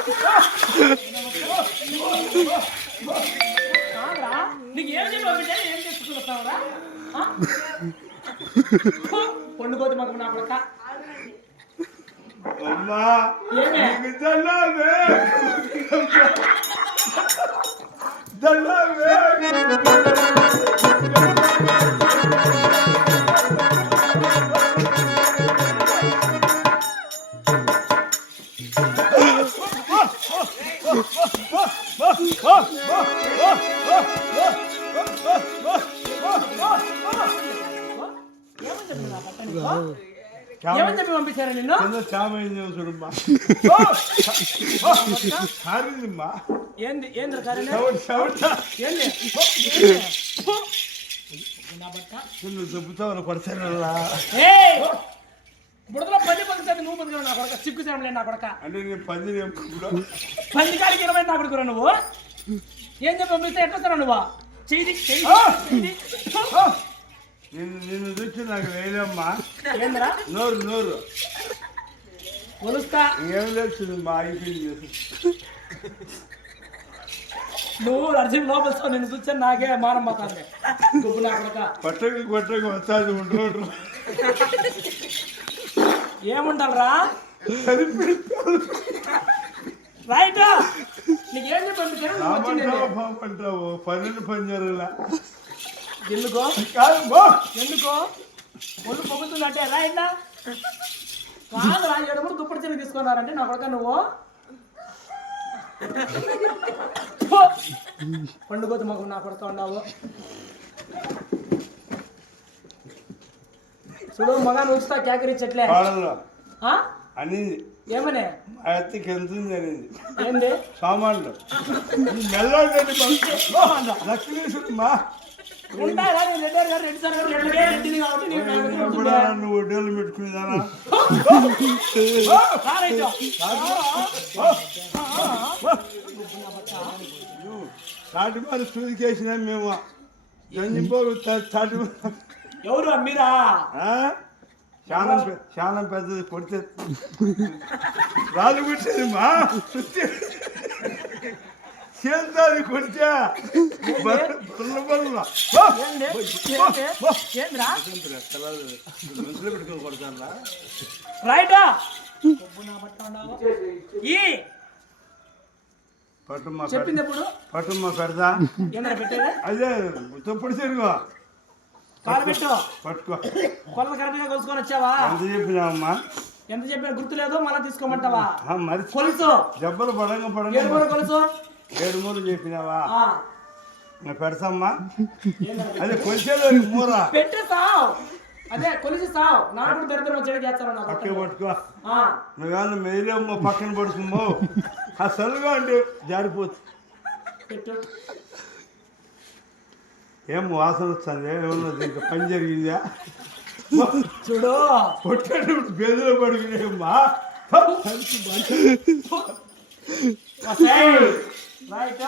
పారుగా కాదురా నీకు ఏం చెప్పి పంపించారు ఏం చేసుకుని ఏమని చెప్పి నా భర్త నీకు? ఏమని చెప్పి పంపించారు నిన్ను కింద చామ ఏం చూడమ్మా కారిందమ్మా ఏంది ఏంది కార్యం షవట్ షవట్ ఏంది ఏంది? నా భర్త నువ్వు చెబుతావు కొడతానల్లా ఏయ్ బుడతలో పది శాతం నువ్వు బతుకున్నావు నా కొడక. సిగ్గు చేయడం నా కొడక. అంటే నేను పంది పది కాడికి ఇరవై నా కొడుకురా నువ్వు? ఏం చెప్పి పంపిస్తే ఎట్లా నువ్వు? ఆ! చెయ్యి నిన్ను నిన్ను చూసి నాకు ఏందిరా? నోరు నోరు. కొలుస్తా ఏం లేదు మా అయిపోయింది నువ్వు అర్జున్ లోపల నేను చూసాను నాకే మానం పోతాను పట్టకు కొట్టకు వస్తాది ఉండోడు ఏముండాలరా? రైట్. నీకు ఏం చెప్పి పంపించారు నువ్వు వచ్చింది రామంటావు అంటావు పన్నెండు పంజారులా ఎందుకో? కాదు ఎందుకో? ఒళ్ళు పొగుతుందంటే రైట్ కాదురా ఎడుముడు దుప్పటి చెరువు తీసుకున్నారంటే నా కొడక నువ్వు! పండుగోతు మగం నా కొడక ఉన్నావు. చూడు మగ నువ్వుస్తా కేకరించట్లే పాడల్లో ఆ? అని ఏమనే? ఎత్తికి అనేది. ఏంది? సామాన్లు. మెల్లండి లక్ష్మీశ్వరి మా. ఉంటారా నేను రెడ్డి గారు రెడ్డి సార్ గారు రెడ్డిగా రెడ్డిని కాబట్టి నీకు నా దగ్గర కూడా ఉంటుంది. నువ్వు డేలు పెట్టుకునేదానా రా రైట్. తాటి మరి సూదికేసినా మేము. జంజిపోగు తాటి ఎవరు మీరా చాలా పె- చాలా పెద్దది కొడితే రాళ్ళు కొట్టేది మా? చేతాది కొడితే బల్ల బల్ల మనుషులు పెట్టుకొని కొడతారా రైటా? ఈ పట్టుమ్మ పట్టుమ్మ పెట్టేది అదే తప్పుడు చెరుగు పట్టుకో కొలుసుకొని వచ్చావా? ఎంత చెప్పినావమ్మా? ఎంత చెప్పినా గుర్తు లేదు మళ్ళీ తీసుకోమంటావా? ఆ, మరి కొలుసు. దెబ్బలు పడంగా ఏడు పడంగా మూడు కొలుసు. ఏడు మూడు చెప్పినావా? ఆ. పెడతామ్మా? అదే కొంచెం మూర? పెట్టు సావు. అదే కొలిసి సావు. నాకు దరిద్రం వచ్చాడు చేస్తాను పక్కన. పట్టుకో ఆ. నువ్వేమన్నా మెయిలేమో పక్కన పడుతుందో అసలుగా అంటే జారిపోతుంది. పెట్టు. ఏం వాసన వస్తుంది ఏమన్నా దీంట్లో పని జరిగిందా చూడు కొట్టేటప్పుడు బెదిలో రైట్